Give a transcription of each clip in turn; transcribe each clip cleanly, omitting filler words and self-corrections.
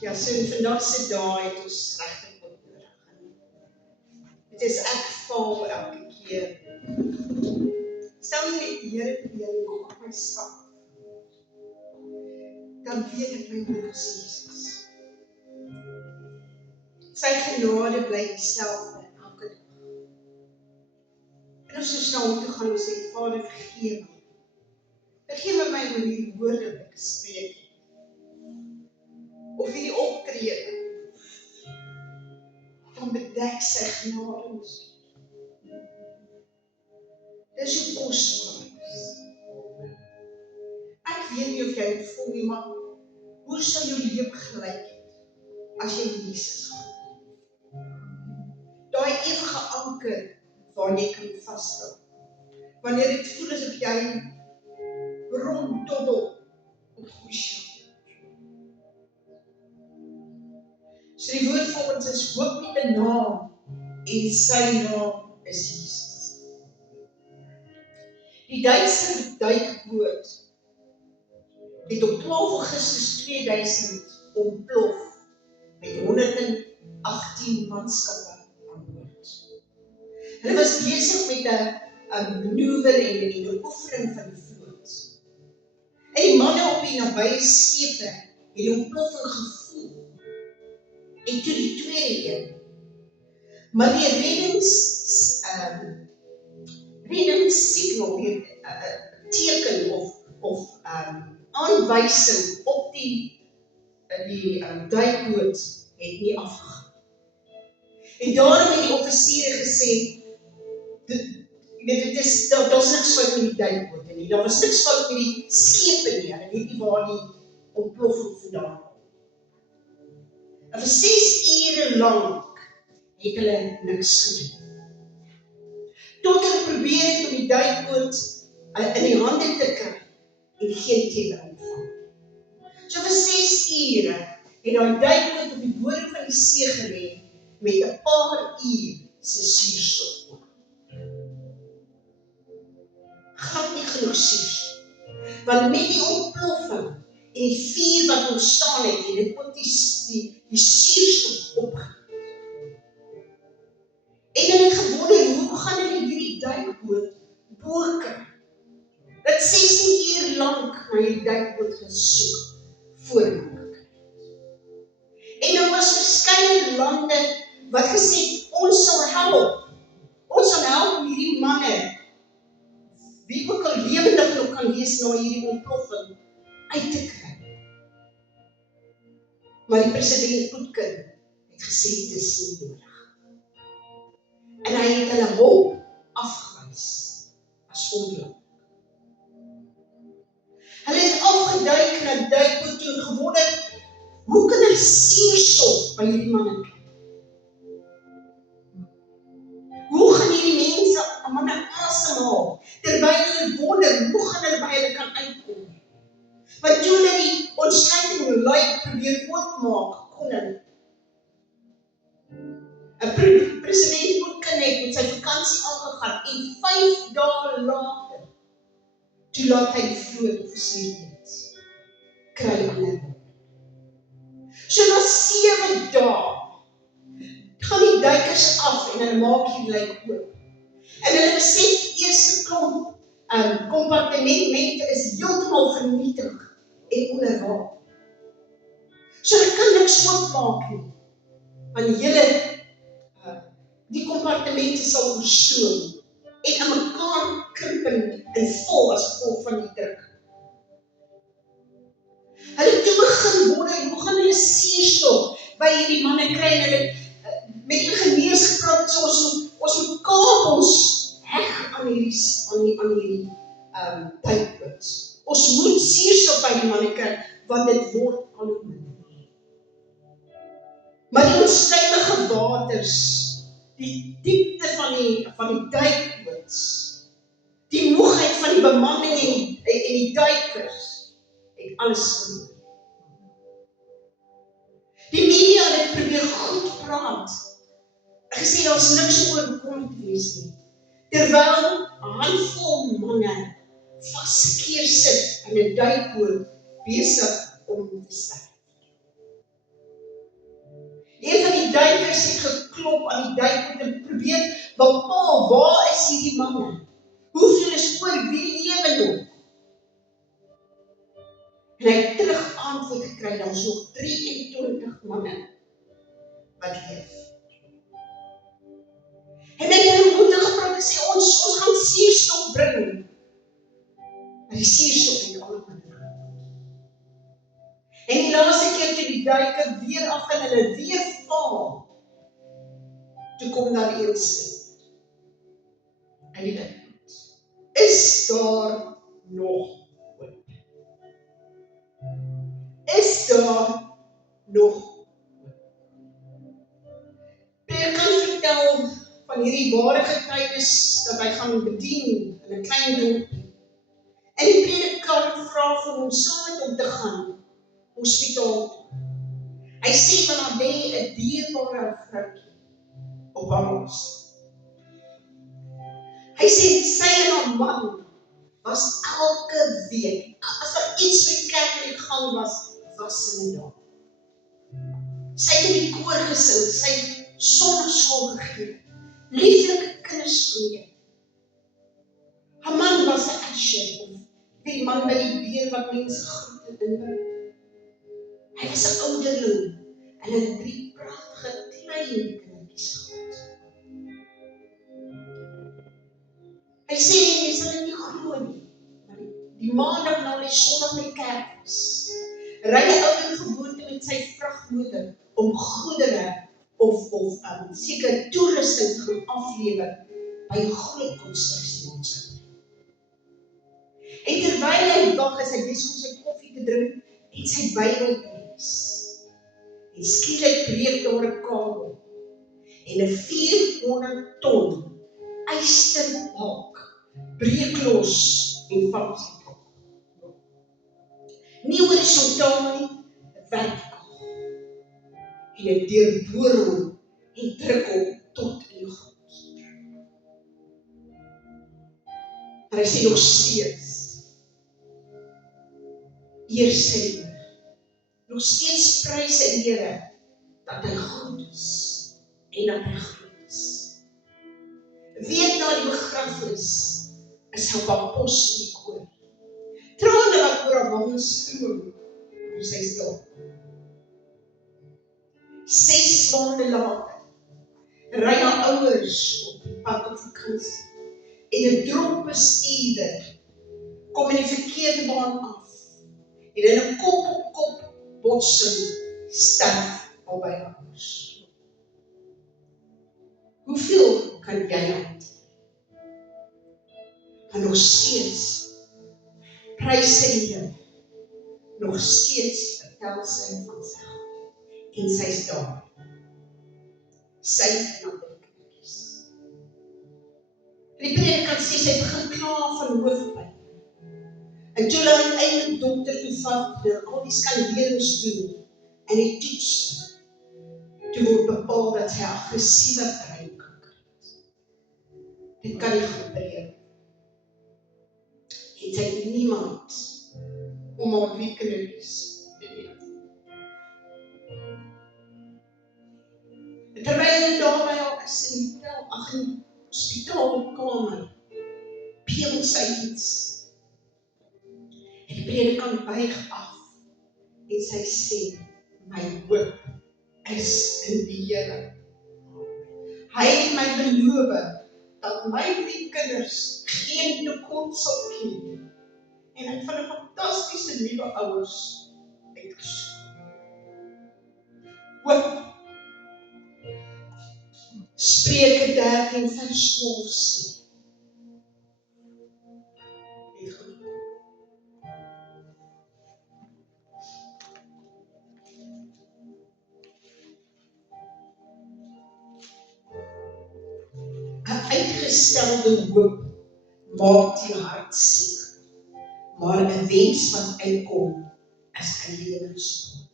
Ja, so in vandag se dae het ons regtig wat nodig. Dit is ek val elke keer. Stel jy net die Here weer op my stap, dan weet ek my hoop is Jesus. Sy genade bly dieselfde elke dag. En as ons na hom toe gaan en sê, Vader, vergeef my. Vergeef my oor die woorde wat ek gespreek het. Of die optrede. Dan bedek sy genade ons. Dis hoe kosbaar is. Ek weet nie of jy het voel nie, maar hoe sal jou lewe gelyk het as jy Jesus gaan? Daai ewige anker waar jy kan vashou. Wanneer dit voel asof jy ronddobbel op die oseaan. So die woord vir ons is hoop met 'n naam en sy naam is Jesus. Die Duitse duikboot het op 12 Augustus 2000 ontplof met 118 manskappe aan boord. Hulle was besig met 'n manoeuvre en 'n oefening van die vloot. En die manne op die nabye skepe het die ontploffing gevoel. En toe die tweede een. Maar die reddingssignal, die teken of aanwysing op die duikboot het nie afgegaan. En daarom het die offisiere gesê, daar's niks fout met die duikboot nie, daar was niks fout met die skepe nie, hulle weet nie waar die ontploffing vandaan kom. En vir 6 ure lank het hulle niks gedoen. Tot hulle probeer het om die duikboot in die hande te kry en geen teken ontvang. So vir 6 ure het daai duikboot op die bodem van die see gelê met 'n paar uur se suurstof op. Glad nie genoeg suurstof. Want met die ontploffing en die vuur wat ontstaan het, en dit kon die suurstof opgaan. En hulle het gewonder, hoe gaan hulle hierdie duikboot boorkry? Dat 16 uur lank na hierdie duikboot gesoek voormaak. En daar was verskeie lande wat gesê het, ons sal help. Ons sal help om hierdie manne, wie ook al lewendig nog kan wees na hierdie ontploffing, uit te kry. Maar die president Putin het gesê, dit is nie nodig. En hy het hulle hulp afgewys as onbelangrijk. Hulle het afgeduik na die duikboot toe en gewonder, hoe kan hulle suurstof by hierdie manne kry? Hoe gaan hierdie mense manne asemhaal, terwyl hulle wonder, hoe gaan hulle by hulle kan uitkom? Want toe hulle die ontsluiting luik probeer oopmaak, kon hulle. President Putin het met sy vakansie aangegaan en 5 dae later, toe laat hy die vloot offisier weet, kry ander. So na 7 dae, gaan die duikers af en hulle maak die luik oop. En hulle besef die eerste klomp kompartemente is heeltemal vernietig en onder water. So hulle kan niks oopmaak nie, want die kompartemente sal oorstroom en aan mekaar krimp en vol as gevolg van die druk. Hulle toe begin wonder, hoe gaan hulle suurstof by hierdie manne kry, en hulle met ingenieurs gepraat, so ons moet kabels heg aan hierdie duikboot. Ons moet suurstof by die manne kry, want dit word al hoe minder. Maar die onstuimige waters, die diepte van die duikboot, die moegheid van die bemanning en die duikers, het alles verloor. Die media het probeer goed praat. Ek gesê, daar's niks oorbekomend te wees nie. Terwyl 'n handvol manne vasgekeer sit in 'n duikboot besig om te sterf. kinders het geklop aan die duik en probeer bepaal, waar is hierdie manne? Hoeveel is oor, wie lewe nog? En hy het terug antwoord gekry, daar is nog 23 manne wat leef. En hy het hulle moedig gepraat en sê, ons gaan suurstof bring. Maar die suurstof het allemaal gedaan. En die laaste keer toe die duiker weer af en hulle weer val, toe kom daar een stem. En die duiker, is daar nog hoop? Is daar nog hoop? Peter kan vertel van hierdie ware getuienis dat hy gaan bedien in 'n klein dorp. En die predikant vra vir hom saam met hom te gaan hospitaal. Hy sê van daar lê 'n dierbare vroukie op haar bors. Hy sê sy en haar man was elke week, as daar iets vir die kerk in die gang was hulle daar. Sy het in die koor gesing, sy het sonnaskool gegee, lieflike kinders groeien. Haar man was 'n usher, of die man by die deur wat mense groet en inbring. Hy was 'n ouderling, en hy het 3 pragtige klein kindertjies gehad. Hy sê, jy sal dit nie glo nie, maar die maandag na die sondag in die kerk was, ry 'n ouer gewoonte met sy vragmotor om goedere of seker toerusting te gaan aflewer by 'n groot konstruksiemaatskappy. En terwyl hy wag is, hy besig om sy koffie te drink en sy Bybel te lees. En skielik breek daar 'n kabel en 'n 400 ton ysterbalk breek los en vang sy kop. Nie horisontaal nie, vertikaal. En dit deurboor hom en druk hom tot in die grond. Maar hy sê nog steeds, eer sy Here, nog steeds prys sy Here, dat hy goed is, en dat hy groot is. Week na die begrafnis, is hy op haar pos in die koor. Trane wat oor haar wange stroom, oor sy stil. 6 maande later, ry haar ouers op die pad op vakansie, en 'n dronk bestuurder kom in die verkeerde baan af, en in 'n kop-op-kop botsing sterf albei haar ouers. Hoeveel kan jy hanteer? En nog steeds prys sy Here, nog steeds vertel sy van sy God, en sy is daar. Sy het na die kinders. En die predikant sê, sy begin kla van hoofpyn. En toe hulle uiteindelik dokter toe vat, en al die skanderings doen, en die toets, toe word bepaal dat sy aggressiewe breinkanker het. Dit kan nie gebeur. En sy het niemand om haar 3 kindertjies te neem. En terwyl hy daar by haar is in die hospitaalkamer, peel sy iets. En die predikant buig af, en sy sê, my hoop is in die Here. Hy het my beloof, dat my 3 kinders geen tekort sal ken, en hy het van 'n fantastiese nuwe ouers uitgesoek. Hoop. Spreuke 13 vers 12 sê, het genoeg. 'n uitgestelde hoop maak die hart siek, maar 'n wens wat uitkom is 'n lewensdoel.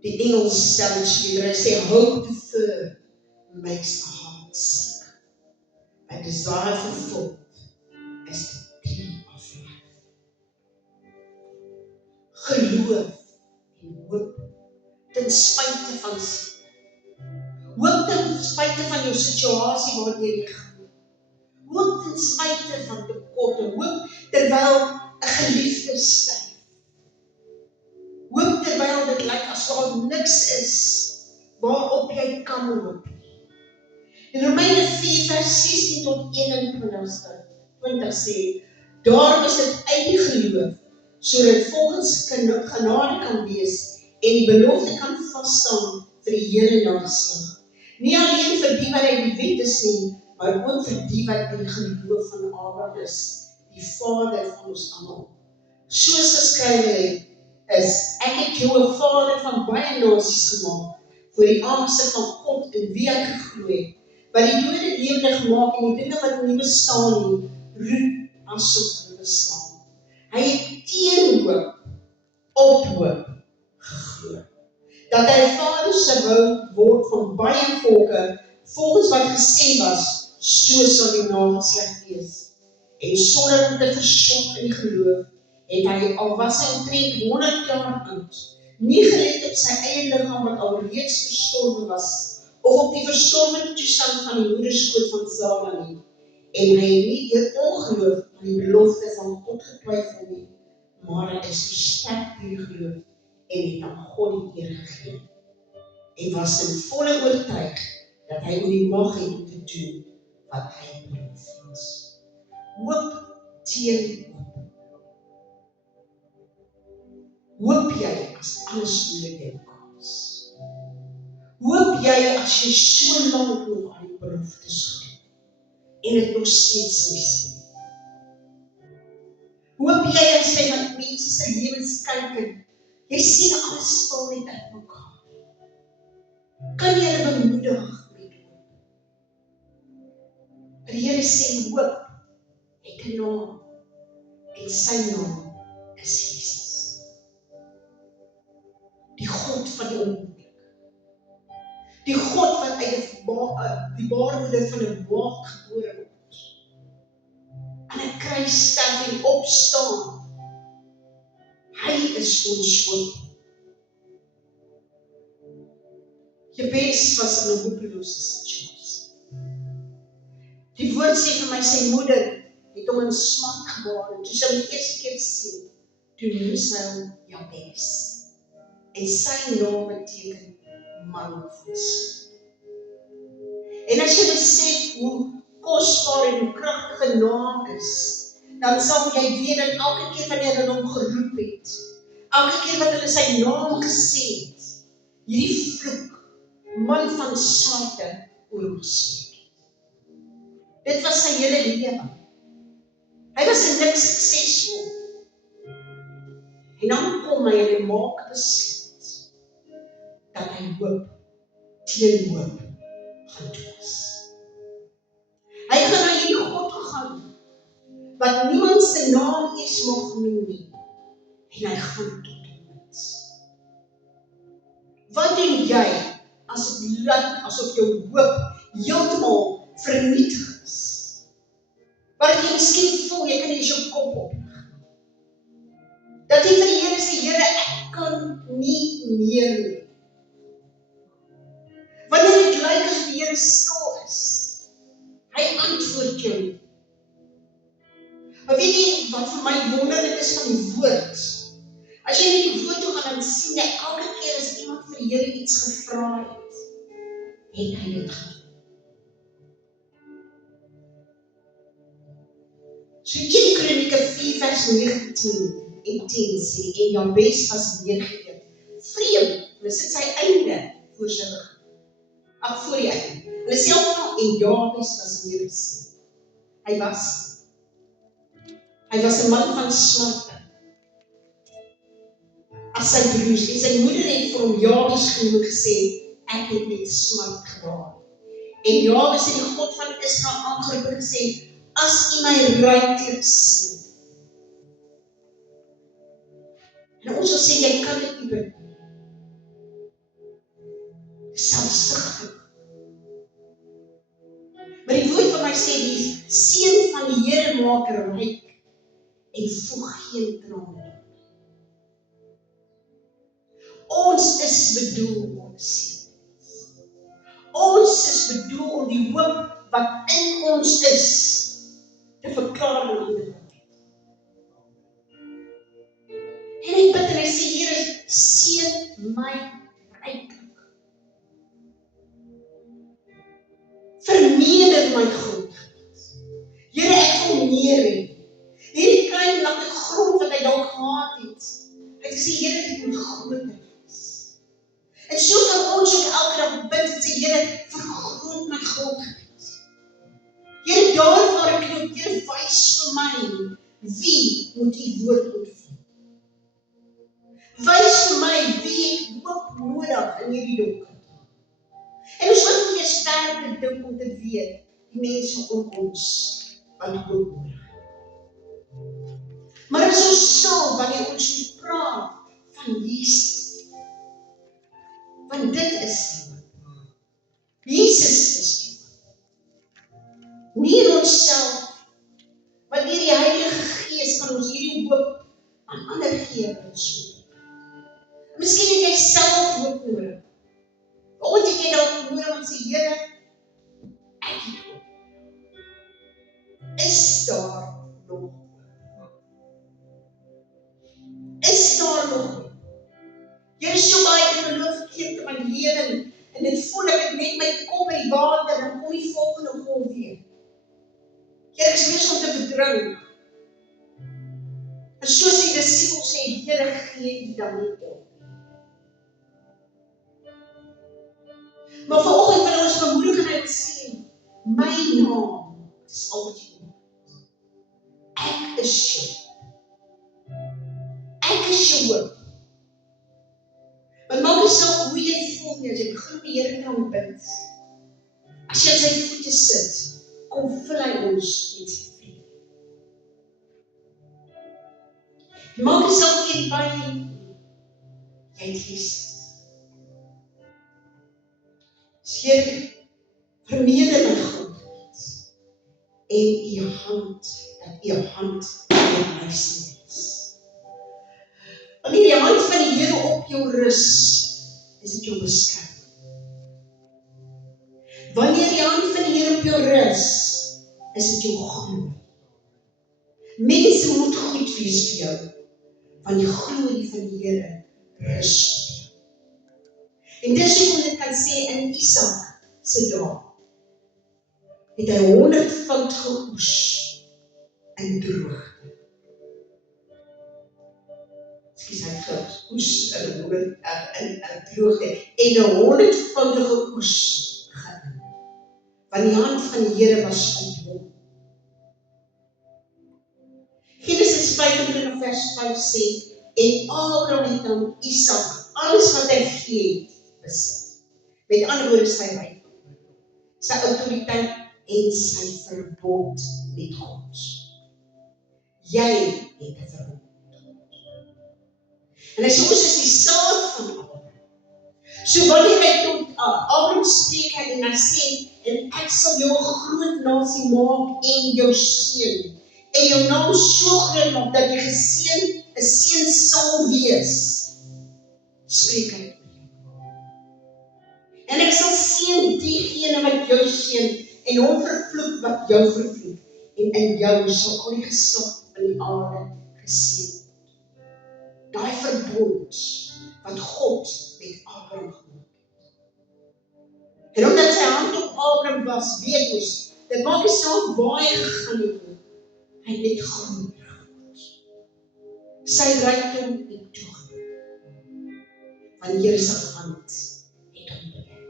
Die Engels stel dit so, hy sê, hope deferred makes the heart sick. A desire fulfilled is the tree of life. Geloof en hoop ten spyte van siekte Hoop ten spyte van jou situasie waardeur jy gaan. Hoop ten spyte van tekorte. Hoop terwyl 'n geliefde sterf. Hoop terwyl dit lyk asof daar niks is waarop jy kan hoop. In Romeine 4 vers 16 tot 21 sê, daarom is dit uit die geloof, sodat volgens genade kan wees en die belofte kan vasstaan vir die hele nageslag. Nie alleen vir die wat uit die wet is nie, maar ook vir die wat in die geloof van Abraham is, die vader van ons almal. Soos geskrywe is, ek het jou 'n vader van baie nasies gemaak, voor die aangesig van God in wie hy geglo het, wat die dode lewendig maak en die dinge wat nie bestaan nie, roep asof hulle bestaan. Hy het teen hoop, op hoop geglo, dat hy vader sou word van baie volke, volgens wat gesê was, so sal die nageslag wees. En sonder om te verstok in die geloof, het hy, al was hy omtrent 100 jaar oud, nie gelet op sy eie liggaam wat al reeds verstorwe was, of op die verstorwende toestand van die moederskoot van Sara nie, en hy het nie deur ongeloof aan die belofte van God getwyfel nie, maar hy is versterk deur die geloof en het aan God die eer gegee, en was in volle oortuig dat hy oor die mag het om te doen wat hy beloof het. Hoop teen hoop. Hoop jy as alles moeilik en kans? Hoop jy as jy so lank nog aan die beloftes glo en dit nog steeds nie sien? Hoop jy as jy na mense se lewens kyk en jy sien alles val net uit mekaar? Kan jy hulle bemoedig met hoop? Die Here sê hoop het 'n naam en sy naam is Jesus. Die God van die onmoontlik. Die God wat uit die baarmoeder van 'n maagd gebore word. Aan 'n kruis sterf en opstaan. Hy is ons hoop. Jabes was in 'n hopelose situasie. Die woord sê vir my, sy moeder het hom in smart gebaar en toe sy hom die eerste keer sien, toe noem sy hom Jabes. En sy naam beteken man van smart. En as jy besef hoe kosbaar en hoe kragtige naam is, dan sal jy weet dat elke keer wanneer hulle hom geroep het, elke keer wat hulle sy naam gesê het, hierdie vloek, man van smarte, oor hom gespreek. Dit was sy hele lewe. Hy was in niks suksesvol. En dan kom hy en hy maak besluit dat hy hoop teen hoop gaan toepas. Hy gaan na hierdie God gaan, wat niemand sy naam eers mag noem nie, en hy gaan tot hom. Wat doen jy as dit lyk asof jou hoop heeltemal vernietig is? Wat jy miskien voel, jy kan nie jou kop oplig. Dat jy vir die Here sê, Here, ek kan nie meer nie. Wanneer dit lyk asof die Here stil is, hy antwoord jou. Maar weet jy wat vir my wonderlik is van die woord? As jy net die woord toe gaan, dan sien jy elke keer as iemand vir die Here iets gevra het, het hy dit gedoen. So 1 Kronieke 4 vers 19 en 10 sê, en Jabes was neergeëet. Vreemd, hulle sit sy einde voor sy rug. Voor die einde. Hulle sê ook, en Jabes was neergeëet. Hy was 'n man van smarte. As sy broers, en sy moeder het vir hom Jabes genoem gesê, ek het met smart gebaar. En Jabes het die God van Israel aangeroep en gesê, as U my ryklik seën. En ons sal sê, jy kan dit nie bedoel. Selfsugtig. Maar die woord van my sê, die seën van die Here maak ryk en voeg geen trane. Ons is bedoel om seën. om die hoop wat in ons is, te verklaar in ander wêreld. En hy bid en hy sê, Here, seën my ryklik. Verneder my grond. Here, ek wil meer hê. Hierdie klein natte grond wat hy dalk gehad het. Hy het gesê, Here, dit moet groter wees. En so kan ons ook elke dag bid en sê, Here, vergroot my grondgebied. Here, daar waar ek loop, Here, wys vir my, wie moet U woord ontvang. Wys vir my, wie ek hoop nodig in hierdie donker. En ons moet nie eers verder dink om te weet, die mense om ons, wat hoop nodig. Maar as ons sal, wanneer ons moet praat van Jesus, want dit is die Jesus is die nie in onsself, want deur die Heilige Gees kan ons hierdie hoop aan ander gee wat ons soek. Miskien het jy self hoop nodig. Wat het jy dalk nodig om sê, Here, ek het hoop. Is daar nog? Is daar nog? Here, so baie te geloof verkeerd in my lewe en dit voel ek net my kop in die water en dan kom die volgende golf weer. Here, ek is besig om te verdrink. En soos die discipels sê, Here, gee U dan nie op. Maar vanoggend wil ons bemoedig en hy sê, my naam is al wat jy moet. Ek is jou. Ek is jou hoop. Want maak nie saak hoe jy voel nie, as jy begin die Here te aanbid. As jy aan sy voete sit, kom vul hy ons met sy vrede. Maak nie saak jy by jy het Jesus. Here, verneder my grondgebied en U hand, dat U hand in my is. Wanneer die hand van die Here op jou rus, is dit jou beskerming. Wanneer die hand van die Here op jou rus, is dit jou glorie. Mense moet goed wees vir jou, want die glorie van die Here rus op jou. En dis hoekom dit kan sê in Isak se dae, het hy 100-foud geoes in droogte. Ekskuus, hy het geoes in droogte en 'n 100-voudige oes geïn. Want die hand van die Here was op hom. Genesis 25 vers 5 sê, en Abraham het aan Isak alles wat hy gegee het, besit. Met ander woorde, sy ryk, sy autoriteit en sy verbond met God. Jy het 'n verbond met God. En hy sê, ons is die saad van Abraham. So wanneer hy tot Abraham spreek en hy sê, en ek sal jou 'n groot nasie maak en jou seën, en jou naam so groot maak, dat jy geseën, 'n seën sal wees, spreek hy. En ek sal seën diegene wat jou seën, en hom vervloek wat jou vervloek, en in jou sal al die geslag van die aarde geseën word. Daai verbond wat God met Abraham gemaak het. En omdat sy hand op Abraham was, weet ons, dit maak nie saak waar hy gegaan het, hy het net groter geword. Sy rykdom het toegeneem, want die Here se hand het hom bedek.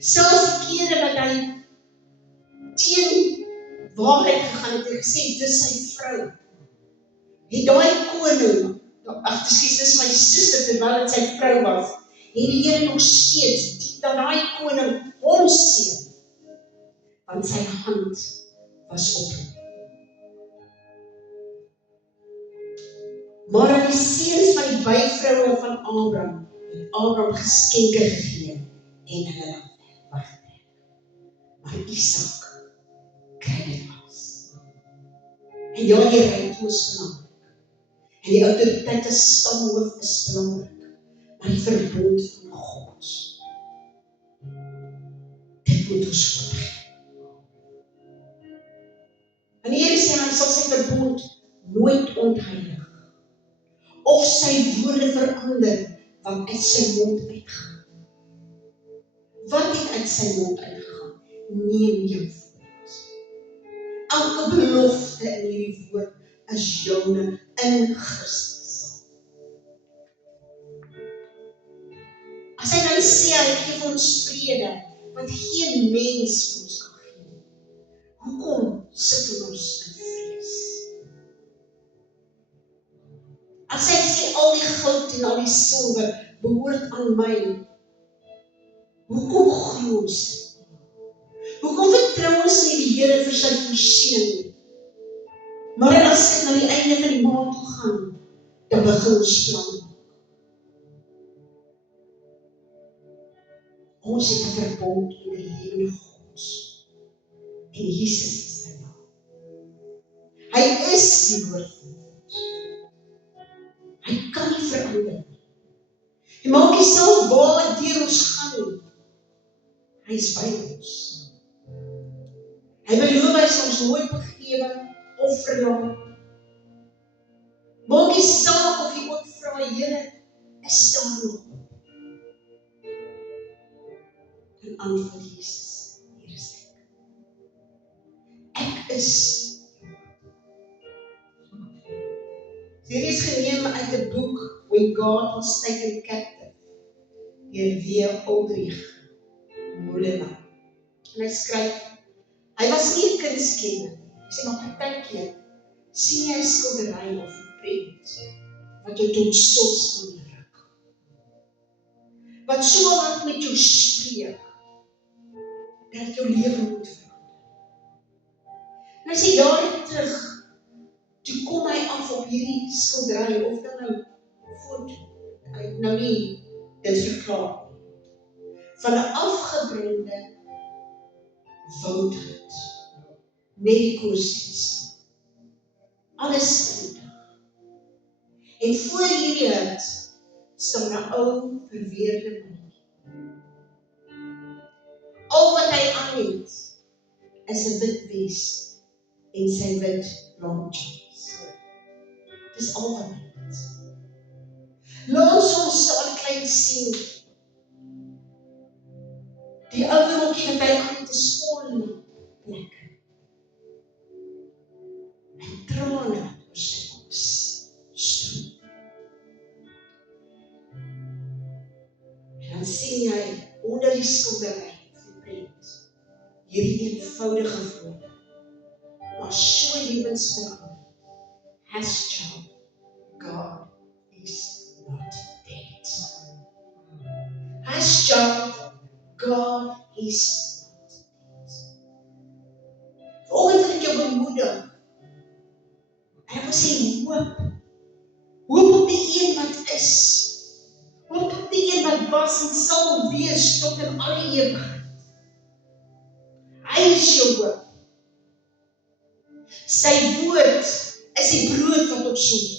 Selfs kere wat hy teen waarheid gegaan het, en gesê, dis sy vrou, het daai koning, dis my suster, terwyl dit sy vrou was, en die Here nog steeds, dat daai koning hom seën, want sy hand was op hom. Maar aan die seuns van die byvroue van Abraham, het Abraham geskenke gegee, en hulle laat wegtrek. Maar Isak kry dit as. En ja, die rykdom is belangrik. En die autoriteit as stamhoof is belangrik. Maar die verbond van God, dit moet ons oorgee. En die Here sê, hy sal sy verbond nooit ontheilig, of sy woorde verander, wat uit sy mond uitgaan. Wat het uit sy mond uitgegaan? Neem jou voort. Elke belofte in hierdie woord is joune in Christus. As hy dan sê, hy gee vir ons vrede, wat geen mens vir ons kan gee. Hoekom sit ons in vrees? As hy sê, al die goud en al die silwer behoort aan my, hoekom glo ons? Hoekom vertrou ons nie die Here vir sy voorsiening? Maar as ek na die einde van die maand toe gaan, dan begin ons plan. Ons het 'n verbond met die lewende God. En Jesus is sy naam. Hy is die woord van God. Hy kan nie verander. Hy maak nie saak waar deur ons gaan nie. Hy is by ons. Hy beloof hy sal ons nooit begewe of verlaat. Maak nie saak of jy ook vra, Here, is daar nog? En antwoord Jesus, hier is ek. Ek is. Hierdie is geneem uit 'n boek, When God Was Taken Captive, deur W. Aldrich Moleman. En hy skryf, hy was nie 'n kunstkenner. Hy sê, maar partykeer sien jy 'n skildery of 'n prent wat jou tot stilstand ruk. Wat so hard met jou spreek, dat jou lewe moet verander. En hy sê, jare terug, toe kom hy af op hierdie skildery, of dan nou foto, hy nou nie dit verklaar, van 'n afgebrande woudhut, met die koorstensel. Alles vernietig. En voor hierdie hut staan 'n ou verweerde man. Al wat hy aan het, is 'n wit wes en sy wit long johns. Dis al wat hy het. Langs hom staan 'n klein seentjie. Die ou rokkie wat hy aan het, is vol plekke. En trane oor sy oë stroom. En dan sien jy onder die skildery, die prent, hierdie eenvoudige woorde, maar so lewensveranderd. Has child, God is not dead. Has child, God is not dead. Vanoggend wil ek jou bemoedig. En ek wil sê, hoop. Hoop op die een wat is. Hoop op die een wat was en sal wees tot in alle ewigheid. Hy is jou hoop. Sy woord is die brood wat op ons eet.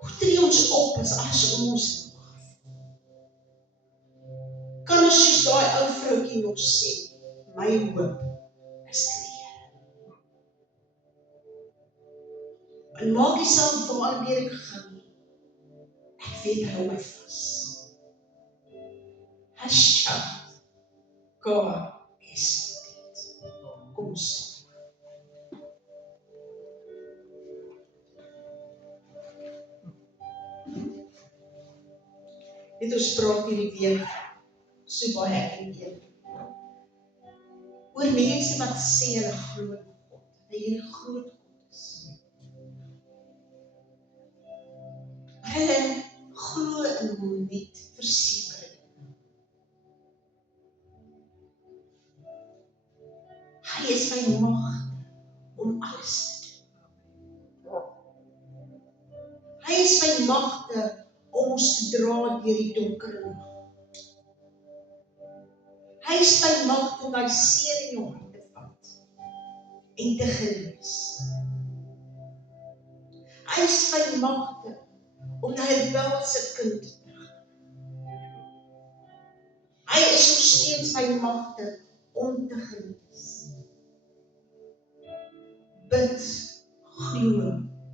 Hoe tree ons op as alles om ons mag? Kan ons soos daai ou vroukie nog sê, my hoop is in die Here. En maak nie saak waar ek gaan nie. Ek weet hy hou my vas. Hashtag God is not dead. Kom ons staan. Dit ons praat hierdie week so baie ek en een. Oor mense wat sê hulle glo in God, dat hy 'n groot God is. Maar hulle glo in hom net verseker. Hy is my mag om alles te doen. Hy is my magte om ons te dra deur die donker nag. Hy is my magte om daai seer in jou hart te vat en te genees. Hy is my magte om daai rebelse kind te terug. Hy is nog steeds by magte om te genees. Bid, glo,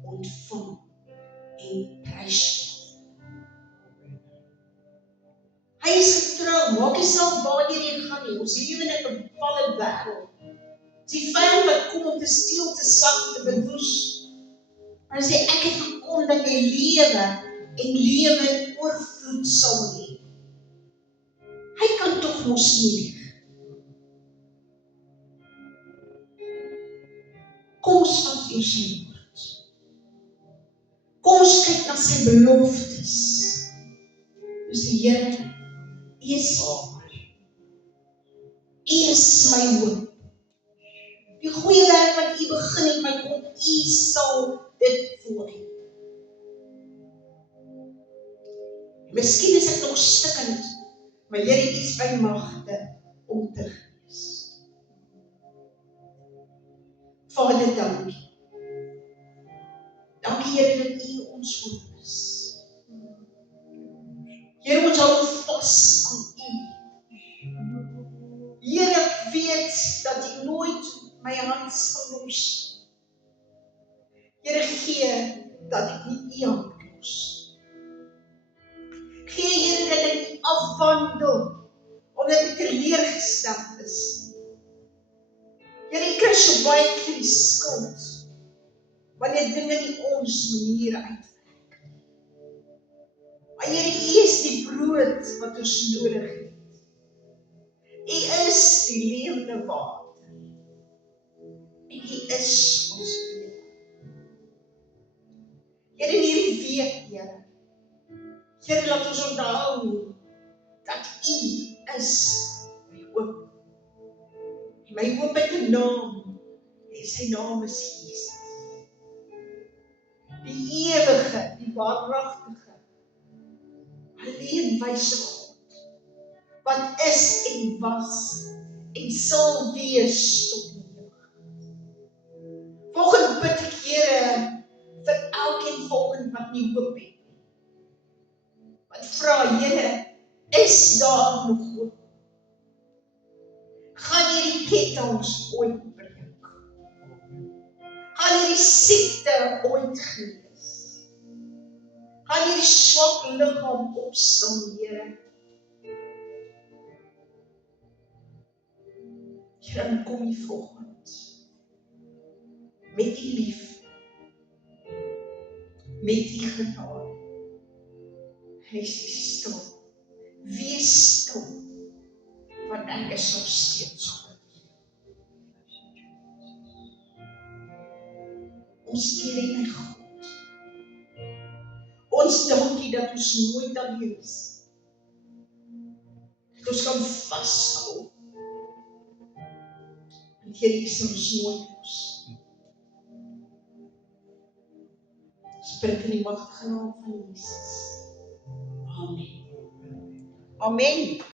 ontvang en prys hom. Hy is getrou, maak nie saak waar jy gaan nie. Ons lewe in 'n gevalle wêreld. Die vyand wat kom om te steel, te sak, te verwoes. Maar hy sê, ek het gekom dat jy lewe en lewe in oorvloed sal hê. Hy kan tog mos nie lieg. Kom ons vat weer sy woord. Kom ons kyk na sy beloftes. Dus die Here, U is U is my hoop. Die goeie werk wat U begin het, my God, U sal dit volëindig. Miskien is ek nog stikkend, maar Here, U is by magte om te genees. Vader, dankie. Dankie, Here, dat U ons hoop is. Here, ons hou vas aan U. Here, ek weet dat U nooit my hand sal los. Here, gee dat ek nie U hand los. Gee, Here, dat ek nie afwandel, omdat ek teleurgesteld is. Here, U kry so baie keer die skuld, wanneer dinge nie ons maniere uitwerk. Maar Here, U is die brood wat ons nodig het. U is die lewende water. En U is ons lewe. Here, in hierdie week, Here, Here, laat ons onthou dat U is my hoop. My hoop het 'n naam, en sy naam is Jesus. Die ewige, die waaragtige, alleen wyse God, wat is en was en sal wees tot die ewigheid. Volgende bid ek, Here, vir elkeen volgende wat nie hoop het. Wat vra, Here, is daar nog hoop? Gaan hierdie kettinge ooit breek? Gaan hierdie siekte ooit genees? Gaan hierdie swak liggaam opstaan, Here? Here, dan kom U volgend met U liefde, met U genade. En hy sê stil, wees stil, want ek is nog steeds God. Ons eer en my God. Ons dankie dat ons nooit alleen is. Dat ons kan vashou. En Here, U sal ons nooit los. Ons bid in die magtige naam van Jesus. Amen. Amen.